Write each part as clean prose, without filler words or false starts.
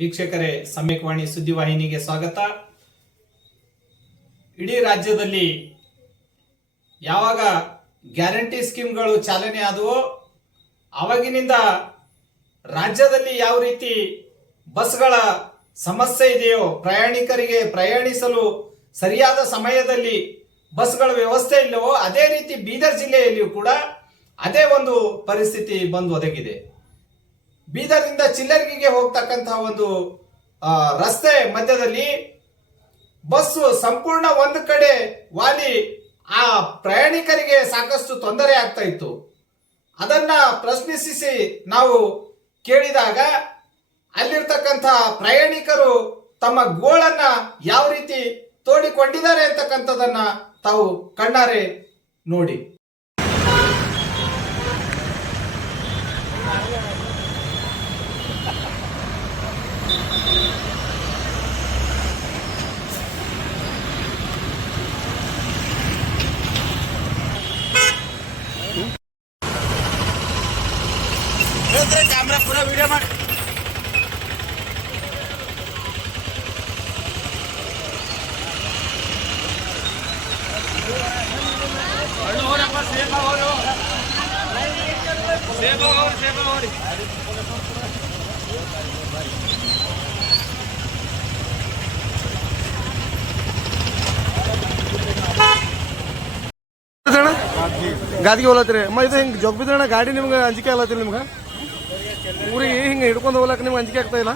ವೀಕ್ಷಕರೇ, ಸಮ್ಯಕ್ವಾಣಿ ಸುದ್ದಿವಾಹಿನಿಗೆ ಸ್ವಾಗತ. ಇಡೀ ರಾಜ್ಯದಲ್ಲಿ ಯಾವಾಗ ಗ್ಯಾರಂಟಿ ಸ್ಕೀಮ್ಗಳು ಚಾಲನೆ ಆದವೋ ಆವಾಗಿನಿಂದ ರಾಜ್ಯದಲ್ಲಿ ಯಾವ ರೀತಿ ಬಸ್ಗಳ ಸಮಸ್ಯೆ ಇದೆಯೋ, ಪ್ರಯಾಣಿಕರಿಗೆ ಪ್ರಯಾಣಿಸಲು ಸರಿಯಾದ ಸಮಯದಲ್ಲಿ ಬಸ್ಗಳ ವ್ಯವಸ್ಥೆ ಇಲ್ಲವೋ, ಅದೇ ರೀತಿ ಬೀದರ್ ಜಿಲ್ಲೆಯಲ್ಲಿಯೂ ಕೂಡ ಅದೇ ಒಂದು ಪರಿಸ್ಥಿತಿ ಬಂದು ಒದಗಿದೆ. ಬೀದರ್ನಿಂದ ಚಿಲ್ಲರ್ಗಿಗೆ ಹೋಗ್ತಕ್ಕಂತಹ ಒಂದು ರಸ್ತೆ ಮಧ್ಯದಲ್ಲಿ ಬಸ್ಸು ಸಂಪೂರ್ಣ ಒಂದು ಕಡೆ ವಾಲಿ ಆ ಪ್ರಯಾಣಿಕರಿಗೆ ಸಾಕಷ್ಟು ತೊಂದರೆ ಆಗ್ತಾ ಇತ್ತು. ಅದನ್ನ ಪ್ರಶ್ನಿಸಿ ನಾವು ಕೇಳಿದಾಗ ಅಲ್ಲಿರ್ತಕ್ಕಂಥ ಪ್ರಯಾಣಿಕರು ತಮ್ಮ ಗೋಳನ್ನ ಯಾವ ರೀತಿ ತೋಡಿಕೊಂಡಿದ್ದಾರೆ ಅಂತಕ್ಕಂಥದನ್ನ ತಾವು ಕಣ್ಣಾರೆ ನೋಡಿ. कैमरा पूरा वीडियो में ಗಾದಿಗೆ ಹೋಲತ್ರಿ ಅಮ್ಮ. ಇದು ಹಿಂಗೆ ಜೋಗ್ ಬಿದ್ರಣ ಗಾಡಿ ನಿಮ್ಗೆ ಅಂಜಿಕೆ ಆಗಲತ್ತಿಲ್ಲ? ನಿಮ್ಗೆ ಊರಿಗೆ ಹಿಂಗೆ ಹಿಡ್ಕೊಂಡು ಹೋಗ್ಲಕ್ಕ ನಿಮ್ಗೆ ಅಂಜಿಕೆ ಆಗ್ತಾ ಇಲ್ಲ?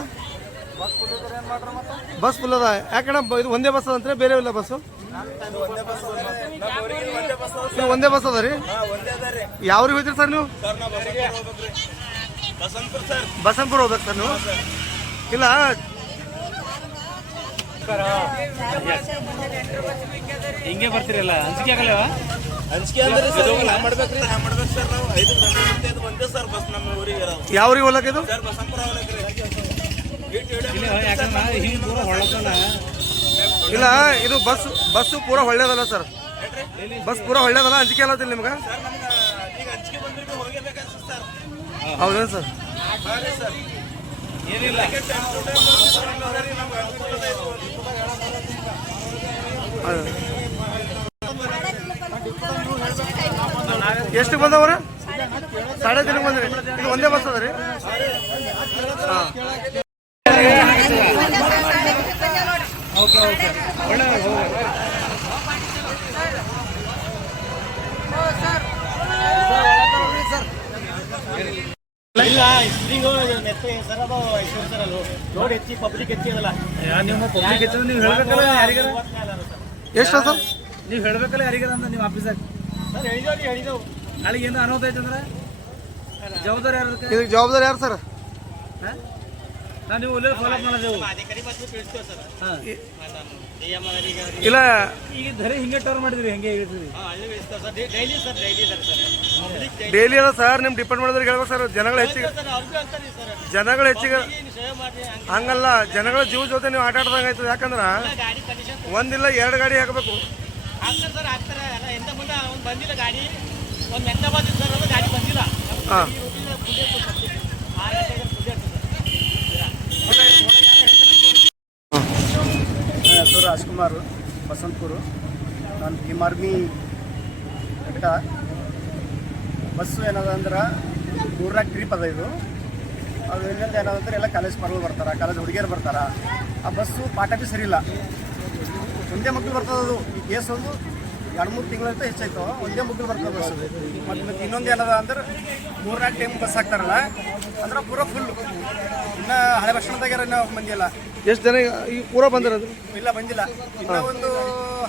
ಬಸ್ ಫುಲ್ ಅದ. ಯಾಕಣ್ಣ ಇದು ಒಂದೇ ಬಸ್ ಅದಂದ್ರೆ ಬೇರೆ ಇಲ್ಲ ಬಸ್ಸು? ಒಂದೇ ಬಸ್ ಅದ ರೀ. ಯಾವ್ರಿಗೆ ಹೋಗ್ತೀರಿ ಸರ್ ನೀವು? ಬಸಂತಪುರ ಹೋಗ್ಬೇಕು ಸರ್ ನೀವು? ಇಲ್ಲ ಹಿಂಗೆ ಬರ್ತೀರಲ್ಲ, ಅಂಜಿಕೆ ಆಗಲ್ಲ? ಯಾವ ಊರಿಗೆ ಹೋಗ್ಲಕ್ಕ ಇದು? ಇಲ್ಲ ಇದು ಬಸ್ಸು ಪೂರ ಒಳ್ಳೇದಲ್ಲ ಸರ್. ಬಸ್ ಪೂರ ಒಳ್ಳೇದಲ್ಲ, ಅಂಜಿಕೆ ಅಲ್ಲತ್ತಿಲ್ಲ ನಿಮ್ಗೆ? ಹೌದೇನು ಸರ್? ಏನಿಲ್ಲ, ಎಷ್ಟು ಬಂದವ್ರ? 3:30 ಬಂದ್ರಿ. ಇದು ಒಂದೇ ಬಸ್ ಅದ ರೀ? ಹಾಂ. ನೋಡಿ ಹೆಚ್ಚಿ ಪಬ್ಲಿಕ್ ಹೆಚ್ಚಿದಲ್ಲ. ನಿಮ್ಮ ಪಬ್ಲಿಕ್ ಹೆಚ್ಚಿದ್ರೆ ನೀವು ಹೇಳ್ಬೇಕಲ್ಲ ಯಾರಿಗಾರ. ಎಷ್ಟು ಸರ್ ನೀವು ಹೇಳ್ಬೇಕಲ್ಲ ಯಾರಿಗಾರ ಅಂತ ನೀವು ಆಫೀಸಾಗ. ಸರ್ ಹೇಳಿದೆವು ನಾಳೆಗೆ ಏನು ಅನಾಹುತ ಐತೆ ಅಂದ್ರೆ ಜವಾಬ್ದಾರಿ ಯಾರು? ಇದಕ್ಕೆ ಜವಾಬ್ದಾರಿ ಯಾರು ಸರ್? ನಾವು ನೀವು ಒಳ್ಳೆ ಫಾಲೋ ಅಪ್ ಮಾಡಿದೆವು. ಇಲ್ಲ ಈಗ ಧರೆ ಹಿಂಗೆ ಟರ್ನ್ ಮಾಡಿದ್ರಿ, ಹೆಂಗೆ ಹೇಳ್ತೀವಿ ಡೈಲಿ ಅದ ಸರ್. ನಿಮ್ಮ ಡಿಪಾರ್ಟ್ಮೆಂಟ್ ಹೇಳ್ಬೇಕು ಸರ್. ಜನಗಳು ಹೆಚ್ಚಿಗೆ ಹಂಗಲ್ಲ, ಜನಗಳ ಜೀವ ಜೊತೆ ನೀವು ಆಟ ಆಡ್ದಂಗೆ ಆಯ್ತದೆ. ಯಾಕಂದ್ರೆ ಒಂದಿಲ್ಲ 2 ಗಾಡಿ ಹಾಕಬೇಕು. ಹಾಂ. ನನ್ನ ಹೆಸರು ರಾಜ್ಕುಮಾರ್, ಬಸಂತಪುರ. ನಾನು ಭೀಮಾರ್ಮಿ ಬೆಟ್ಟ. ಬಸ್ಸು ಏನದ ಅಂದ್ರೆ 3 ಟ್ರಿಪ್ ಅದ ಇದು. ಅದು ಇನ್ನೊಂದು ಏನದಂದ್ರೆ ಎಲ್ಲ ಕಾಲೇಜ್ ಮಕ್ಕಳು ಬರ್ತಾರೆ, ಕಾಲೇಜ್ ಹುಡುಗಿಯರು ಬರ್ತಾರೆ. ಆ ಬಸ್ಸು ಪಾಠ ಭೀ ಸರಿ ಇಲ್ಲ. ಒಂದೇ ಮಕ್ಕಳು ಬರ್ತದೆ. ಅದು ಈ ಕೇಸ್ ಒಂದು 2-3 ತಿಂಗಳಂತ ಹೆಚ್ಚಾಯ್ತು. ಒಂದೇ ಮಕ್ಕಳು ಬರ್ತದೆ ಬಸ್ಸು. ಮತ್ತು ಇನ್ನೊಂದು ಏನದ ಅಂದ್ರೆ 3-4 ಟೈಮ್ ಬಸ್ ಹಾಕ್ತಾರಲ್ಲ, ಅಂದ್ರೆ ಪೂರ ಫುಲ್. ಇನ್ನು ಹಳೆ ಬಸ್ ಸ್ಟ್ಯಾಂಡ್ದಾಗ ಇನ್ನೂ ಬಂದಿಲ್ಲ. ಎಷ್ಟು ಜನ ಈಗ ಪೂರ ಬಂದಿರೋದು? ಇಲ್ಲ ಬಂದಿಲ್ಲ. ಇನ್ನೂ ಒಂದು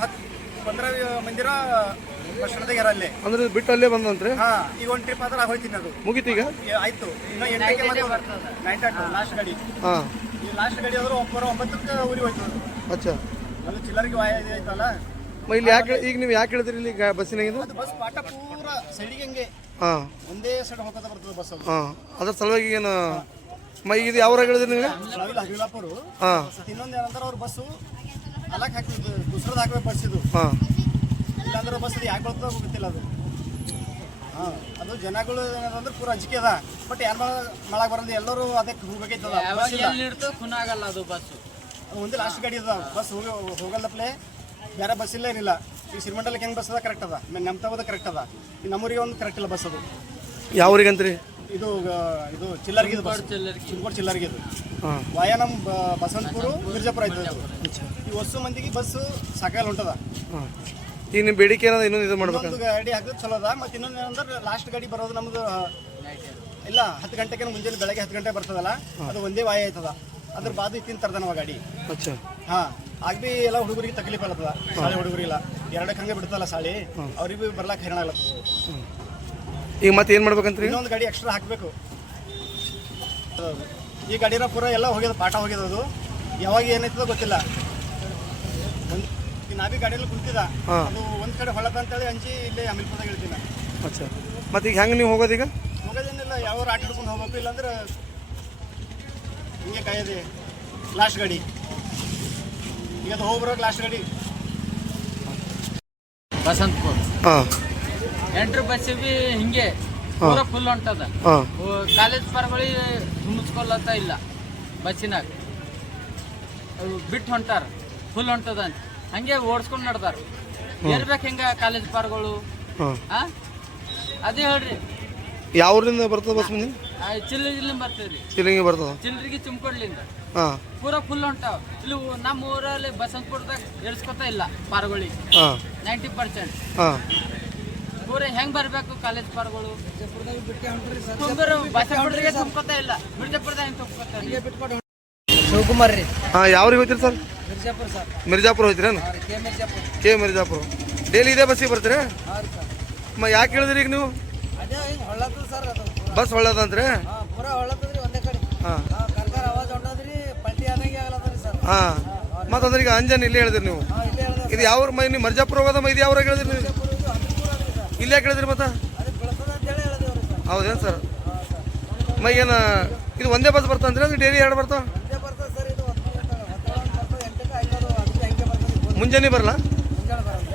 10-15 ಮಂದಿರ ಬಸ್ ಸ್ಟ್ಯಾಂಡ್ದಾಗ ಅಲ್ಲೇ ಅಂದ್ರೆ ಬಿಟ್ಟು ಅಲ್ಲೇ ಬಂದಂತ್ರಿ? ಹಾಂ. ಈಗ ಒಂದು ಟ್ರಿಪ್ ಆದ್ರೆ ಹೋಯ್ತೀನಿ. ಅದು ಮುಗೀತು ಈಗ? ಆಯ್ತು. ಇನ್ನೂ 8ಕ್ಕೆ ಮತ್ತೆ ಲಾಸ್ಟ್ ಗಾಡಿ. ಹಾಂ. ಈ ಲಾಸ್ಟ್ ಗಾಡಿ ಆದರೂ 9ಕ್ಕೆ ಊರಿಗೆ ಹೋಯ್ತು. ಅಚ್ಚಾ. ಅದು ಚಿಲ್ಲರಿಗೆ ವಾಯ ಆಯ್ತಲ್ಲ. ಇಲ್ಲಿ ಯಾಕೆ ಈಗ ನೀವು ಯಾಕೆ ಹೇಳ್ತೀರಿ ಇಲ್ಲಿ ಬಸ್ಸಿನಾಗಿದ್ದು? ಅದು ಬಸ್ ಪಾಠ ಪೂರ ಸೈಡಿಗೆ ಹಂಗೆ ಹಾಂ ಒಂದೇ ಸೈಡ್ ಹೋಗೋದ ಬರ್ತದೆ ಬಸ್. ಅದು ಹಾಂ. ಅದ್ರ ಸಲುವಾಗಿ ಏನು ಇದು ಯಾವ ಹೇಳಿದ್ರಿ ನಿಮಗೆ? ಹರಿಲಾಪುರ. ಹಾಂ. ಇನ್ನೊಂದು ಏನಂದ್ರೆ ಅವ್ರ ಬಸ್ಸು ಅಲಕ್ ಹಾಕಿ ದುಸ್ರದ್ದು ಹಾಕ್ಬೇಕು ಬಸ್ ಇದು. ಹಾಂ. ಇಲ್ಲಾಂದ್ರೆ ಬಸ್ ಯಾಕೆ ಬರ್ತದೆ ಗೊತ್ತಿಲ್ಲ. ಅದು ಹಾಂ ಅದು ಜನಗಳು ಏನಂದ್ರೆ ಪೂರ ಅಂಜಿಕೆ ಅದ ಬಟ್ ಯಾರು ಮಾಡಕ್ಕೆ ಬರೋದು ಎಲ್ಲರೂ ಅದಕ್ಕೆ ಹೋಗ್ಬೇಕೈತದ ಬಸ್ ಇಲ್ಲ ಖುನ ಆಗಲ್ಲ ಅದು ಬಸ್ ಅದು ಒಂದೇ ಲಾಸ್ಟ್ ಗಾಡಿ ಅದ ಬಸ್ ಹೋಗಲ್ಲಪ್ಲೆ ಬೇರೆ ಬಸ್ ಇಲ್ಲ ಏನಿಲ್ಲ ಈ ಶ್ರೀಮಂಡಲಕ್ಕೆ ಹೆಂಗೆ ಬಸ್ ಅದ ಕರೆಕ್ಟ್ ಅದ ನಮ್ಮ ತಗೋದ ಕರೆಕ್ಟ್ ಅದ ಈ ನಮ್ಮೂರಿಗೆ ಒಂದು ಕರೆಕ್ಟ್ ಇಲ್ಲ ಬಸ್ ಅದು ಯಾವ ಊರಿಗಂತ್ರಿ? ಇದು ಇದು ಚಿಲ್ಲರ್ಗೆ ಇದು ಬಸ್ ಚಿಲ್ಕೋಡ್ ಚಿಲ್ಲರ್ಗೆ ಇದು ವಾಯ ನಮ್ಮ ಬಸವಂತಪುರ ಮಿರ್ಜಾಪುರ ಆಯ್ತದ ಇದು ಈ ಹೊಸ ಮಂದಿಗೆ ಬಸ್ ಸಾಕಾಗಲ್ಲ ಹೊಂಟದ. ಈಗ ನಿಮ್ಮ ಬೇಡಿಕೆ ಏನದ ಇನ್ನೊಂದು ಇದು ಮಾಡ್ಬೇಕು? ಇನ್ನೊಂದು ಗಾಡಿ ಹಾಕಿದ್ರೆ ಚಲೋ ಅದ ಮತ್ತು ಇನ್ನೊಂದು ಏನಂದ್ರೆ ಲಾಸ್ಟ್ ಗಾಡಿ ಬರೋದು ನಮ್ದು ಇಲ್ಲ 10 ಗಂಟೆಗೆ ಮುಂಜಾನೆ ಬೆಳಗ್ಗೆ 10 ಗಂಟೆ ಬರ್ತದಲ್ಲ ಅದು ಒಂದೇ ವಾಯ ಆಯ್ತದ ಅದ್ರ ಬಾದು ಇತ್ತಿನ ತರದ ನಾವು ಗಾಡಿ. ಅಚ್ಚಾ ಹಾಂ ಆಗ ಭೀ ಎಲ್ಲ ಹುಡುಗರಿಗೆ ತಕ್ಲೀಫ್ ಆಗ್ಲತ್ತದ ಶಾಲೆ ಹುಡುಗರಿಲ್ಲ ಎರಡಕ್ಕೆ ಹಂಗೆ ಬಿಡ್ತಲ್ಲ ಶಾಲೆ ಅವ್ರಿಗೆ ಭೀ ಬರ್ಲಾಕ ಹೈರಾಣ ಆಗ್ಲತ್ತದ. ಈಗ ಮತ್ತೆ ಏನು ಮಾಡ್ಬೇಕಂತ್ರಿ? ಇನ್ನೊಂದು ಗಾಡಿ ಎಕ್ಸ್ಟ್ರಾ ಹಾಕಬೇಕು. ಈ ಗಾಡಿನ ಪೂರ ಎಲ್ಲ ಹೋಗ್ಯದ ಪಾಠ ಹೋಗ್ಯದ ಅದು ಯಾವಾಗ ಏನಾಯ್ತದ ಗೊತ್ತಿಲ್ಲ. ನಾ ಭೀ ಗಾಡಿಯಲ್ಲಿ ಕುಂತಿದ್ದ ಅದು ಒಂದು ಕಡೆ ಹೊಳದ ಅಂತೇಳಿ ಅಂಜಿ ಇಲ್ಲೇ ಅಮೀಲ್ಪುರದಾಗ ಹೇಳ್ತೀನಿ. ಅಚ್ಚಾ ಮತ್ತೆ ಈಗ ಹೆಂಗೆ ನೀವು ಹೋಗೋದೀಗ? ಹೋಗೋದೇನಿಲ್ಲ ಯಾವ ಆಟ ಹಿಡ್ಕೊಂಡು ಹೋಗ್ಬೇಕು ಇಲ್ಲಾಂದ್ರೆ ಹಿಂಗೆ ಕಾಯೋದೆ ಲಾಸ್ಟ್ ಗಾಡಿ ಈಗ ಅದು ಹೋಗ್ಬರೋಕೆ ಲಾಸ್ಟ್ ಗಾಡಿ ಬಸಂತಪುರ ಹಾಂ ಎಂಟ್ರ್ ಬಸ್ ಬಿ ಹಿಂಗೆ ಪೂರ ಫುಲ್ ಹೊಂಟದ. ಹಾಂ ಕಾಲೇಜ್ ಪರ್ಗಳಿಗೆ ಧುಮ್ಸ್ಕೊಲ್ಲತ್ತ ಇಲ್ಲ ಬಸ್ಸಿನಾಗ ಬಿಟ್ಟು ಹೊಂಟಾರ ಫುಲ್ ಹೊಂಟದ ಅಂತ ಹಂಗೆ ಓಡಿಸ್ಕೊಂಡು ನಡ್ದಾರ. ಏರ್ಬೇಕು ಹೆಂಗ ಕಾಲೇಜ್ ಪಾರ್ಗಳು? ಹಾಂ ಅದೇ ಹೇಳ್ರಿ ಯಾವ ಊರಿಂದ ಬರ್ತದೆ ಬಸ್ ಮುಂದೆ? ಚಿಲ್ಲರಿಲಿಂದ ಬರ್ತೇವ್ರಿ. ಚಿಲ್ಲಿಂಗಿ ಬರ್ತದ? ಚಿಲ್ಲರಿಗೆ ಚುಮ್ಕೊಡ್ಲಿಂದ ಹಾಂ ಪೂರ ಫುಲ್ ಹೊಂಟಾವ. ಇಲ್ಲಿ ನಮ್ಮ ಊರಲ್ಲಿ ಬಸಂತಪುರದಾಗ ಎಳ್ಸ್ಕೊತಾ ಇಲ್ಲ ಪಾರ್ಗಳಿಗೆ ಹಾಂ 90%. ಹಾಂ ಪೂರ ಹೆಂಗ್ ಬರ್ಬೇಕು ಕಾಲೇಜ್ ಪಾರ್ಗಳು? ತುಂಬಿರು ಬಸಂತಪುರಗೆ ತುಂಬ್ಕೊತಾ ಇಲ್ಲ, ಮಿರ್ಜಾಪುರದಾಗ ಹೆಂಗ್ ತುಂಬ್ಕೊತಾರೆ? ಶಿವಕುಮಾರ್ ರೀ. ಹಾಂ ಯಾವ್ರಿಗೆ ಹೋಗ್ತೀರಿ ಸರ್? ಮಿರ್ಜಾಪುರ ಸರ್. ಮಿರ್ಜಾಪುರ ಹೋಗ್ತೀರೇನು? ಕೆ ಮಿರ್ಜಾಪುರ. ಡೈಲಿ ಇದೇ ಬಸ್ಸಿಗೆ ಬರ್ತೀರಾ? ಯಾಕೆ ಹೇಳಿದ್ರಿ ಈಗ ನೀವು? ಅದೇ ಹಿಂಗೆ ಹೊಳ್ಳತ್ತದ ಸರ್ ಅದು ಬಸ್ ಹೊಳ್ಳದಂತ್ರಿ? ಪೂರ ಹೊಳ್ಳತ್ತದ್ರಿ ಒಂದೇ ಕಡೆ. ಹಾಂ ಕರ್ಕರ್ ಆವಾಜ್ ಹೊಂಟದ್ರಿ, ಪಲ್ಟಿ ಆದಂಗೆ ಆಗಲತ್ತದ್ರಿ ಸರ್. ಹಾಂ ಮತ್ತಂದ್ರೆ ಈಗ ಅಂಜನ್ ಇಲ್ಲೇ ಹೇಳಿದ್ರಿ ನೀವು? ಇಲ್ಲೇ ಹೇಳ್ದೆ ಇದು ಯಾವ ಮೈ ನೀವು ಮಿರ್ಜಾಪುರ ಹೋಗೋದ ಇದು ಯಾವ್ರಾಗ ಹೇಳಿದ್ರಿ ನೀವು? ಇಲ್ಲೇ ಯಾಕೆ ಹೇಳಿದ್ರಿ ಮತ್ತೆ? ಅದು ಬೆಳತದ ಅಂತೇಳಿ ಹೇಳಿದೇವ್ರಿ ಸರ್. ಹೌದೇನು ಸರ್? ಏನು ಇದು ಒಂದೇ ಬಸ್ ಬರ್ತಂದ್ರೆ ಅದು ಡೈಲಿ ಎರಡು ಬರ್ತಾವ? ಮುಂದೆ ಬರ್ತದೆ ಸರ್ ಇದು 8ಕ್ಕೆ 5 ಅದಕ್ಕೆ ಹಂಗೆ ಬರ್ತದೆ. ಮುಂಜಾನೆ ಬರಲ್ಲ? ಮುಂಜಾನೆ ಬರಲ್ಲ.